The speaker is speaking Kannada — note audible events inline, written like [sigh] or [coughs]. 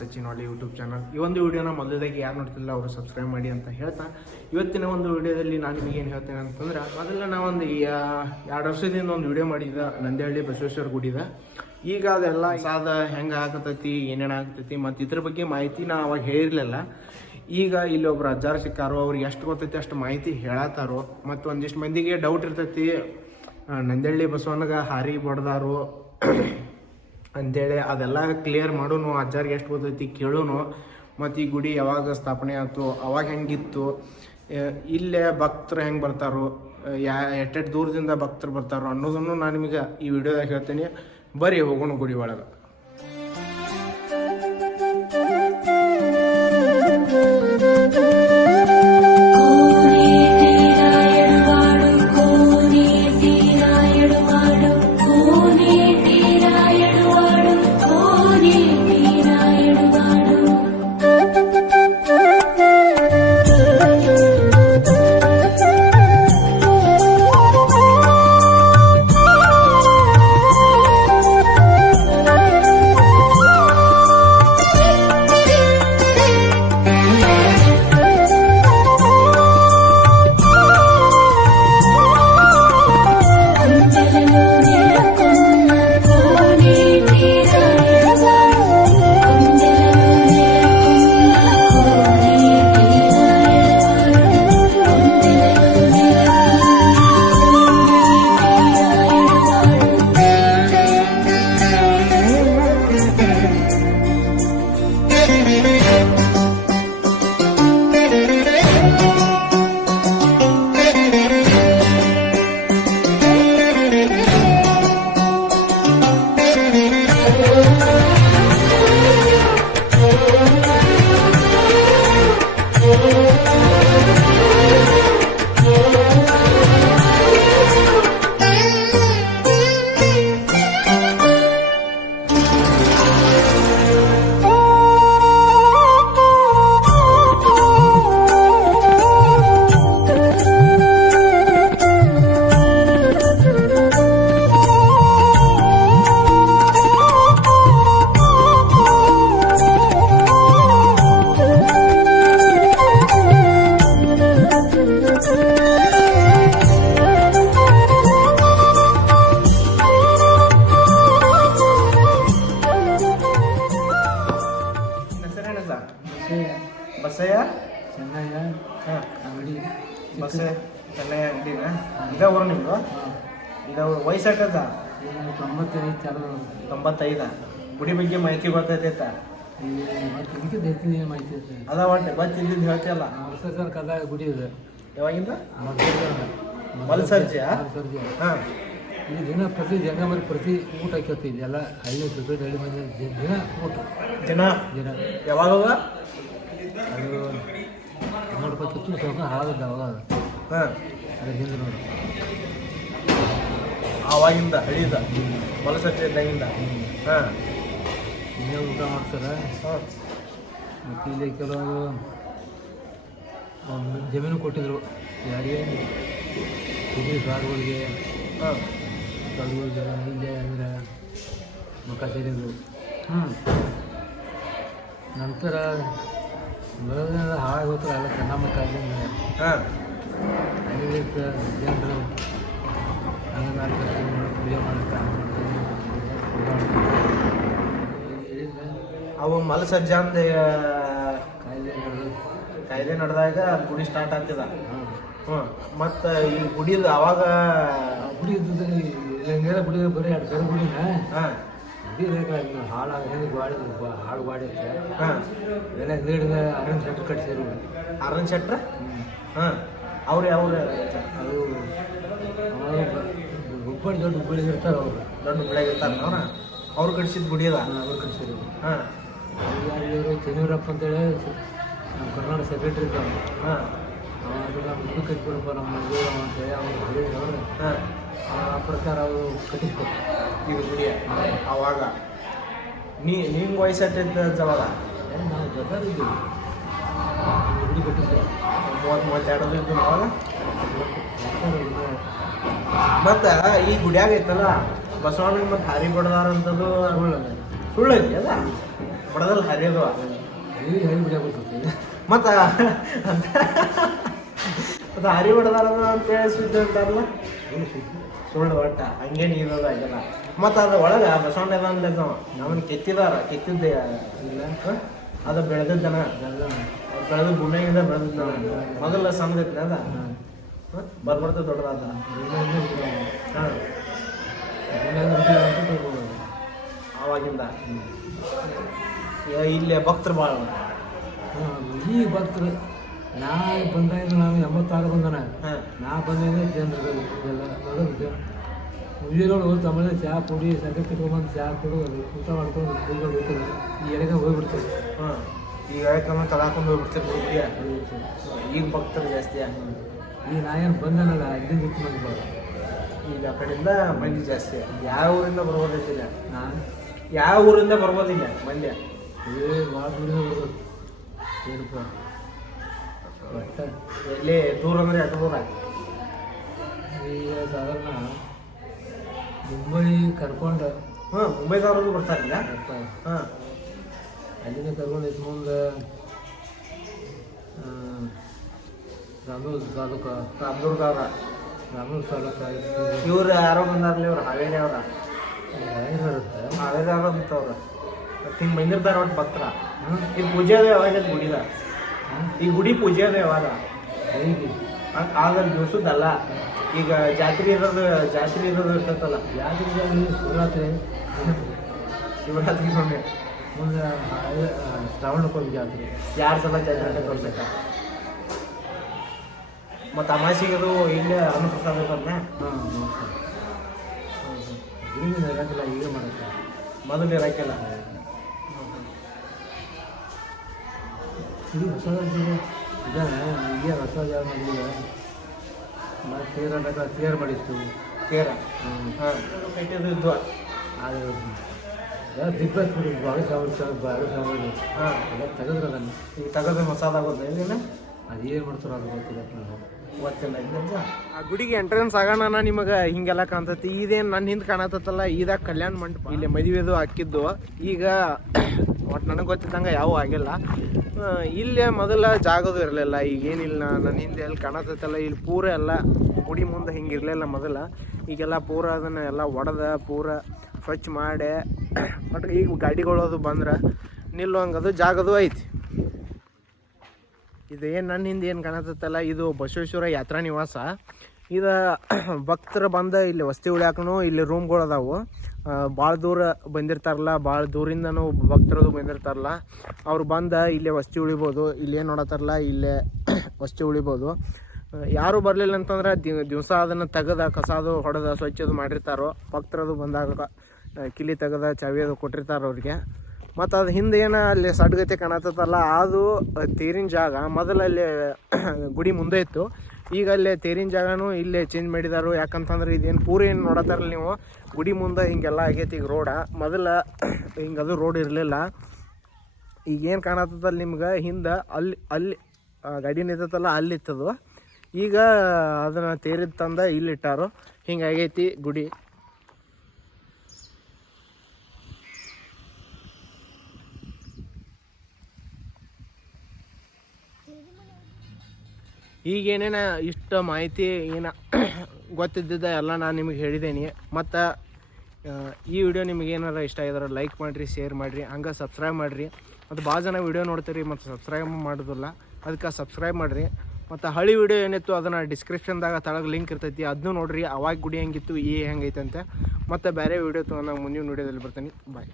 ಸಚಿನ್ ಒಳ್ಳೆ ಯೂಟ್ಯೂಬ್ ಚಾನಲ್ ಈ ಒಂದು ವೀಡಿಯೋನ ಮೊದಲದಾಗಿ ಯಾರು ನೋಡ್ತಿಲ್ಲ ಅವರು ಸಬ್ಸ್ಕ್ರೈಬ್ ಮಾಡಿ ಅಂತ ಹೇಳ್ತಾ. ಇವತ್ತಿನ ಒಂದು ವಿಡಿಯೋದಲ್ಲಿ ನಾನು ನಿಮಗೆ ಏನು ಹೇಳ್ತೇನೆ ಅಂತಂದ್ರೆ, ಮೊದಲ ನಾವೊಂದು ಎರಡು ವರ್ಷದಿಂದ ಒಂದು ವಿಡಿಯೋ ಮಾಡಿದ್ದ ನಂದಿಹಳ್ಳಿ ಬಸವೇಶ್ವರ ಗುಡಿದ ಈಗ ಅದೆಲ್ಲ ಸಾದ ಹೆಂಗೆ ಆಗತೈತಿ, ಏನೇನು ಆಗ್ತೈತಿ ಮತ್ತು ಇದ್ರ ಬಗ್ಗೆ ಮಾಹಿತಿ ನಾ ಅವಾಗ ಹೇಳಿರಲಿಲ್ಲ. ಈಗ ಇಲ್ಲಿ ಒಬ್ರು ಅಜ್ಜಾರು ಸಿಕ್ಕಾರೋ, ಅವ್ರಿಗೆ ಎಷ್ಟು ಗೊತ್ತೈತಿ ಅಷ್ಟು ಮಾಹಿತಿ ಹೇಳತ್ತಾರೋ. ಮತ್ತು ಒಂದಿಷ್ಟು ಮಂದಿಗೆ ಡೌಟ್ ಇರ್ತೈತಿ. ನಂದಿಹಳ್ಳಿ ಬಸವಣ್ಣಗ ಹಾರಿ ಬಡ್ದಾರು. ಅಂತೇಳಿ ಅದೆಲ್ಲ ಕ್ಲಿಯರ್ ಮಾಡೋನು, ಅಜ್ಜಾರಿಗೆ ಎಷ್ಟು ಗೊತ್ತೈತಿ ಕೇಳೋನು. ಮತ್ತು ಈ ಗುಡಿ ಯಾವಾಗ ಸ್ಥಾಪನೆ ಆಯ್ತು, ಅವಾಗ ಹೆಂಗಿತ್ತು ಇಲ್ಲೇ ಭಕ್ತರು ಹೆಂಗೆ ಬರ್ತಾರೋ ಯಾ ಎಟ್ಟೆಟ್ಟು ದೂರದಿಂದ ಭಕ್ತರು ಬರ್ತಾರೋ ಅನ್ನೋದನ್ನು ನಾನು ನಿಮಗೆ ಈ ವಿಡಿಯೋದಾಗ ಹೇಳ್ತೀನಿ. ಬರ್ರಿ ಹೋಗೋಣ ಗುಡಿ ಒಳಗೆ. ಚೆನ್ನಯ್ಯ ಅಂಗಡಿ. ಬಸ್ ಚೆನ್ನಯ್ಯ ಅಂಗಡಿನ? ಇದ ಊರು ನಿಮ್ದು? ಇದ ವಯಸ್ಸಾಟದ ತೊಂಬತ್ತೈದು ಚಾಲು. ತೊಂಬತ್ತೈದ? ಗುಡಿ ಬಗ್ಗೆ ಮಾಹಿತಿ ಹೆಚ್ಚಿನ ಮಾಹಿತಿ ಅದ ಒಟ್ಟು ಗೊತ್ತಿದ್ದಿದ್ದು ಹೇಳ್ತಿಯಲ್ಲ ಹೊಸಸರ ಕದ ಗುಡಿ ಇದೆ. ಯಾವಾಗಿಂದ? ಮಲ್ಸರ್ಜಿ ಮಲ್ಸರ್ಜಿ ಹಾಂ. ಇಲ್ಲಿ ದಿನ ಪ್ರತಿ ಜಂಗಮರಿ ಪ್ರತಿ ಊಟ ಹಾಕತ್ತೆ ಇದೆಲ್ಲ ಹಳ್ಳಿ ಸುತ್ತದ ಹಳ್ಳಿ ಮಂದಿ ದಿನ ಊಟ. ದಿನ ದಿನ ಯಾವಾಗ ಅದು ಸ್ವಲ್ಪ ಹಾಳಾಗದ ಅವಾಗ. ಹಾಂ. ಅದ್ರ ಹಿಂದೆ ನೋಡಿ. ಆವಾಗಿಂದ ಹಳಿದ ಮಲಸಜ್ಜೆ ಇದ್ದಾಗಿಂದ ಹಾಂ. ಇನ್ನೇ ಊಟ ಮಾಡ್ತಾರೆ. ಹಾಂ. ಮತ್ತು ಇಲ್ಲಿ ಕೆಲವರು ಜಮೀನು ಕೊಟ್ಟಿದ್ರು. ಯಾರಿಗೆ? ಇಲ್ಲಿ ಸಾರುಗಳಿಗೆ ಹಾಂ. ಹಿಂದೆ ಅಂದರೆ ಮುಖ ಸೇರಿದ್ರು ಹ್ಞೂ ನಂತರ ಹಾಳಾಗಿ ಹೋಗ್ತಾರೆ ಎಲ್ಲ ಚೆನ್ನಮ್ಮ ಕಾಲಿಂದ ಹಾಂ. ಅಲ್ಲಿ ಜನರು ಹಂಗೆ ಪೂಜೆ ಮಾಡ್ತಾರೆ ಅವು ಕಾಯಿಲೆ ಕಾಯಿಲೆ ನಡೆದಾಗ ಗುಡಿ ಸ್ಟಾರ್ಟ್ ಆಗ್ತದ. ಹ್ಞೂ ಮತ್ತು ಈ ಗುಡಿದು ಅವಾಗ ಗುಡಿ ಇದ್ದದ್ದು ಗುಡಿ ಬರೀ ಎರಡು ಕರೆ ಗುಡಿನ? ಹಾಂ. ಗುಡಿ ಬೇಕಾಗಿ ಹಾಳು ಹೆಂಗೆ ಗಾಡಿ ಹಾಳು ಗಾಡಿ ಹಾಂ. ಎಲ್ಲ ಹಿಂದ್ಗಡೆ ಅರಣ್ಯ ಶೆಟ್ರ್ ಕಟ್ಸಿದ್ರು ಅರುಣ್ ಶೆಟ್ರ? ಹಾಂ. ಅವ್ರು ಯಾವ ಅದು ಹುಬ್ಬಳ್ಳಿ ದೊಡ್ಡ ಹುಬ್ಬಳ್ಳಿ ಇರ್ತಾರೆ ಅವರು. ದೊಡ್ಡ ಹುಬ್ಬಳ್ಳಿ ಇರ್ತಾರೆ ಅವ್ರ? ಅವ್ರು ಕಟ್ಸಿದ ಗುಡಿ ಅದ? ಅವರು ಕಟ್ಟಿಸಿರು ಹಾಂ. ಯಾರಿವರು ಚೆನ್ನೂರಪ್ಪ ಅಂತೇಳಿ ನಮ್ಮ ಕರ್ನಾಟಕ ಸೆಕ್ರೆಟ್ರಿ ಇದ್ದವ್ರು ಹಾಂ. ಅದು ನಮ್ಮ ಮುಂದೆ ಕಟ್ಬಿಡಪ್ಪ ನಮ್ಮ ಅಂತೇಳಿ ಅವ್ರು ಹೇಳಿದ್ರು ಹಾಂ. ಪ್ರಕಾರ ಅವರು ಕಟ್ಟಿಸ್ಕೊಟ್ಟು ಇದು ಗುಡಿ ಅವಾಗ ನೀ ನಿಮ್ಗೆ ವಯಸ್ಸಟ್ಟಿದ್ದ ಅವಾಗ? ನಾವು ದೊಡ್ಡದಿದ್ದೀವಿ ಗುಡಿ ಕಟ್ಟಿಸ್ತಾರೆ ಮೂವತ್ತು ಮೂವತ್ತೆರಡು ಇದ್ದು ಅವಾಗ? ಮತ್ತು ಈ ಗುಡಿಯಾಗ ಐತಲ್ಲ ಬಸವಣ್ಣನ ಮತ್ತು ಹಾರಿ ಬಡದಾರ ಅಂತದ್ದು ಸುಳ್ಳು ಐತಿ ಅದ. ಬಡದಲ್ಲಿ ಹರಿಯೋದು ಹರಿ ಹರಿ ಬಿಡ ಮತ್ತು ಅಂತ ಅದು ಹರಿ ಬಡದಾರ ಅಂತೇಳಿ ಸುದ್ದಿ ಅಂತಾರಲ್ಲ? ಸುಳ್ಳು ಒಟ್ಟ ಹಂಗೇನು ಇರೋದು ಆಗಿಲ್ಲ. ಮತ್ತು ಅದ್ರ ಒಳಗೆ ಬಸವಣ್ಣ ಎಲ್ಲ ಅಂದ ನಮ್ಮನ್ನ ಕೆತ್ತಿದಾರ, ಕೆತ್ತಿದ್ದೆ, ಇಲ್ಲ? ಅದು ಬೆಳೆದಿದ್ದನ, ಬೆಳೆದು ಭೂಮಿಯಾಗಿಂದ ಬೆಳೆದಿದ್ದನ. ಮೊದಲ ಸಣ್ಣದಿತ್ತು ಅದ. ಬರ್ಬರ್ತ ದೊಡ್ಡದಾದ. ಆವಾಗಿಂದ. ಇಲ್ಲೇ ಭಕ್ತರು ಭಾಳ ಈ ಭಕ್ತರು ನಾ ಬಂದಾಗ ನಾನು ಎಂಬತ್ತಾರು ಬಂದನ. ಹಾಂ. ನಾ ಬಂದಾಗ ಜನರು ಇದೆಲ್ಲ ಮೊದಲು ಮುಂಜಾನೆ ಹೋಗಿ ತಮ್ಮದೇ ಚಹಾ ಪುಡಿ ಸಕ್ಕರೆ ಕಟ್ಕೊಂಬಂದು ಚಹಾ ಕೊಡು ಊಟ ಮಾಡ್ಕೊಂಡು ಕೂತ್ಕೊಂಡು ಹೋಗ್ತಾರೆ ಈ ಎಡೆಗೆ ಹೋಗ್ಬಿಡ್ತಾರೆ ಹಾಂ. ಈಗ ಯಾಕಂದ್ರೆ ಕಲಾಕೊಂಡು ಹೋಗ್ಬಿಡ್ತೀರಿ ಹುಡುಗಿಯ. ಈಗ ಭಕ್ತರು ಜಾಸ್ತಿ ಈ ನಾ ಏನು ಬಂದನಲ್ಲ ಇಲ್ಲಿಂದ ಇತ್ತು ಮಂದಿ ಈಗ ಆ ಕಡೆಯಿಂದ ಮಂದಿ ಜಾಸ್ತಿ. ಯಾವ ಊರಿಂದ ಬರ್ಬೋದಿಲ್ಲ ನಾನು? ಯಾವ ಊರಿಂದ ಬರ್ಬೋದಿಲ್ಲ ಮಂದಿ ಏ ಭಾಳ ದೂರ ಬರ್ಬೋದು. ಏನಪ್ಪ? ಒಟ್ಟ ಎಲ್ಲಿ ದೂರ ಅಂದರೆ ಎಷ್ಟು ದೂರ? ಈಗ ಸಾಧಾರಣ ಮುಂಬೈ ಕರ್ಕೊಂಡು ಹಾಂ ಮುಂಬೈದವ್ರದ್ದು ಬರ್ತಾರಿಲ್ಲ ಬರ್ತಾರೆ. ಹಾಂ. ಅಲ್ಲಿಂದ ಕರ್ಕೊಂಡು ಇತ್ತು ಮುಂದೆ ರಾಮೂರ್ ತಾಲೂಕು. ರಾಮದುರ್ಗವ್ರ ರಾಮೂರ್ ತಾಲೂಕು ಇವ್ರು ಯಾರೋ ಬಂದಾರಲ್ಲ ಇವ್ರು ಹಾವೇರಿ ಅವ್ರ? ಇರುತ್ತೆ ಹಾವೇರಿ ಅವ್ರ ಅಂತವ್ರ ಮತ್ತೆ ಹಿಂಗೆ ಬಂದಿರ್ತಾರೆ ಒಟ್ಟು ಭಕ್ತರ. ಹ್ಞೂ ಈಗ ಪೂಜೆ ಅದ ಯಾವಾಗ ಗುಡಿದ? ಈ ಗುಡಿ ಪೂಜೆ ಅದ ಯಾವಾಗ? ಹೇಗೆ? ಆಗಲ್ಲ ದಿವ್ಸದ್ದಲ್ಲ. ಈಗ ಜಾತ್ರೆ ಇರೋದು ಜಾತ್ರೆ ಇರೋದು ಇರ್ತೈತಲ್ಲ. ಜಾತ್ರೆ ಶಿವರಾತ್ರಿ. ಶಿವರಾತ್ರಿ ಸ್ವಾಮಿ ಮುಂದೆ ಶ್ರಾವಣಕ್ಕೆ ಹೋಗಿ ಜಾತ್ರೆ. ಯಾರು ಸಲ ಜಾತ್ರೆ ತೋರ್ಸಕ್ಕ? ಮತ್ತು ಅಮಾಸಿಗದು ಇಲ್ಲೇ ಅನ್ನಪ್ರಸಾದ ಇರ್ತದ್ನ ಹಾಂ ಹ್ಞೂ ಇರೋಕ್ಕಿಲ್ಲ ಈಗ ಮಾಡುತ್ತೆ ಮೊದಲು ಇರಕ್ಕಿಲ್ಲ ಇದು ಹೊಸದಾಗಿ ಇದಾನೆ ಈಗ ಹೊಸ ಜಾಗ ಮಾಡಿದ್ರೆ ಮತ್ತು ತೇರಾಟ ತೇರು ಮಾಡಿತ್ತು ತೇರ. ಹಾಂ. ಕಟ್ಟಿದ್ದು ಇದ್ವು ಆದರೆ ದಿಬ್ಬ ಬಿಡಿ ಬಾವಿ ಸಾವಿರ ಬಾವಿ ಸಾವಿರ ಹಾಂ. ಎಲ್ಲ ತೆಗೆದ್ರಲ್ಲ ಈಗ ತೆಗೆದ್ರೆ ಹೊಸದಾಗೋದು ಆಗೋದು ಅದೇನು ಮಾಡ್ತಾರೋ ಅದು ಗೊತ್ತಿಲ್ಲ. ಗೊತ್ತಿಲ್ಲ ಆ ಗುಡಿಗೆ ಎಂಟ್ರೆನ್ಸ್ ಆಗೋಣ ನಿಮಗೆ ಹಿಂಗೆಲ್ಲ ಕಾಣ್ತೈತಿ. ಇದೇನು ನನ್ನ ಹಿಂದೆ ಕಾಣತ್ತಲ್ಲ ಇದಾಗ ಕಲ್ಯಾಣ ಮಂಟಪ. ಇಲ್ಲಿ ಮದುವೆದು ಹಾಕಿದ್ದು. ಈಗ [clears throat] ಒಟ್ಟು ನನಗೆ ಗೊತ್ತಿದ್ದಂಗೆ ಯಾವ ಆಗಿಲ್ಲ. ಇಲ್ಲೇ ಮೊದಲ ಜಾಗದು ಇರಲಿಲ್ಲ. ಈಗೇನಿಲ್ಲ ನನ್ನ ಹಿಂದೆ ಎಲ್ಲಿ ಕಾಣತ್ತಲ್ಲ, ಇಲ್ಲಿ ಪೂರ ಎಲ್ಲ ಗುಡಿ ಮುಂದೆ ಹಿಂಗೆ ಇರಲಿಲ್ಲ ಮೊದಲ. ಈಗೆಲ್ಲ ಪೂರ ಅದನ್ನು ಎಲ್ಲ ಒಡೆದ, ಪೂರ ಸ್ವಚ್ಛ ಮಾಡಿ. ಬಟ್ ಈಗ ಗಾಡಿಗಳದು ಬಂದ್ರೆ ನಿಲ್ಲುವಂಗದು ಜಾಗದು ಐತಿ. ಇದು ಏನು ನನ್ನ ಹಿಂದೆ ಏನು ಕಾಣತ್ತಲ್ಲ ಇದು ಬಸವೇಶ್ವರ ಯಾತ್ರಾ ನಿವಾಸ. ಇದು [clears throat] ಭಕ್ತರು ಬಂದ ಇಲ್ಲಿ ವಸ್ತಿ ಉಳ್ಯಾಕನು, ಇಲ್ಲಿ ರೂಮ್ಗಳು ಅದಾವು. ಭಾಳ ದೂರ ಬಂದಿರ್ತಾರಲ್ಲ ಭಾಳ ದೂರಿಂದನೂ ಭಕ್ತರದು ಬಂದಿರ್ತಾರಲ್ಲ, ಅವ್ರು ಬಂದ ಇಲ್ಲೇ ವಸ್ತಿ ಉಳಿಬೋದು. ಇಲ್ಲೇ ನೋಡತ್ತಾರಲ್ಲ, ಇಲ್ಲೇ [clears throat] ವಸ್ತಿ ಉಳಿಬೋದು. ಯಾರು ಬರಲಿಲ್ಲ ಅಂತಂದ್ರೆ ದಿವಸ ಅದನ್ನು ತೆಗೆದ, ಕಸದು, ಹೊಡೆದ, ಸ್ವಚ್ಛದು ಮಾಡಿರ್ತಾರೋ, ಭಕ್ತರದು ಬಂದಾಗ ಕಿಲಿ ತೆಗೆದ ಚಾವಿ ಅದು ಕೊಟ್ಟಿರ್ತಾರೆ ಅವ್ರಿಗೆ. ಮತ್ತು ಅದು ಹಿಂದೆ ಏನು ಅಲ್ಲಿ ಸಡ್ಗತಿ ಕಾಣತ್ತಲ್ಲ ಅದು ತೇರಿನ ಜಾಗ. ಮೊದಲು ಅಲ್ಲಿ [clears throat] ಗುಡಿ ಮುಂದೆ ಇತ್ತು. ಈಗ ಅಲ್ಲಿ ತೇರಿನ ಜಾಗನೂ ಇಲ್ಲೇ ಚೇಂಜ್ ಮಾಡಿದಾರು. ಯಾಕಂತಂದ್ರೆ ಇದೇನು ಪೂರ ಏನು ನೋಡತ್ತಾರಲ್ಲ ನೀವು? ಗುಡಿ ಮುಂದೆ ಹಿಂಗೆಲ್ಲ ಆಗೈತಿ ಈಗ ರೋಡ ಮೊದಲ [clears throat] ಅದು ರೋಡ್ ಇರಲಿಲ್ಲ. ಈಗೇನು ಕಾಣತ್ತಲ್ಲ ನಿಮ್ಗೆ? ಹಿಂದೆ ಅಲ್ಲಿ ಅಲ್ಲಿ ಗಾಡಿ ನಿಂತೈತಲ್ಲ ಅಲ್ಲಿ ಇತ್ತದು ಈಗ ಅದನ್ನು ತೇರಿದ ತಂದ ಇಲ್ಲಿಟ್ಟಾರು. ಹಿಂಗಾಗೈತಿ ಗುಡಿ. ಈಗೇನೇನ ಇಷ್ಟ ಮಾಹಿತಿ ಏನ [coughs] ಗೊತ್ತಿದ್ದ ಎಲ್ಲ ನಾನು ನಿಮಗೆ ಹೇಳಿದ್ದೇನೆ ಮತ್ತು ಈ ವಿಡಿಯೋ ನಿಮಗೆ ಏನಾರ ಇಷ್ಟ ಆಗಿದ್ರೆ ಲೈಕ್ ಮಾಡಿರಿ ಶೇರ್ ಮಾಡಿರಿ, ಹಂಗೆ ಸಬ್ಸ್ಕ್ರೈಬ್ ಮಾಡಿರಿ. ಮತ್ತು ಭಾಳ ಜನ ವಿಡಿಯೋ ನೋಡ್ತೀರಿ, ಮತ್ತು ಸಬ್ಸ್ಕ್ರೈಬ್ ಮಾಡೋದಿಲ್ಲ. ಅದಕ್ಕೆ ಸಬ್ಸ್ಕ್ರೈಬ್ ಮಾಡಿರಿ. ಮತ್ತು ಹಳಿ ವಿಡಿಯೋ ಏನಿತ್ತು ಅದನ್ನು ಡಿಸ್ಕ್ರಿಪ್ಷನ್ದಾಗ ತಳಗೆ ಲಿಂಕ್ ಇರ್ತೈತಿ ಅದನ್ನು ನೋಡಿರಿ. ಅವಾಗ ಗುಡಿ ಹೆಂಗಿತ್ತು, ಈ ಹೆಂಗೈತೆ ಮತ್ತು ಬೇರೆ ವಿಡಿಯೋ ತೊಗೊಂಡಾಗ ಮುಂದಿನ ವಿಡಿಯೋದಲ್ಲಿ ಬರ್ತೀನಿ. ಬಾಯ್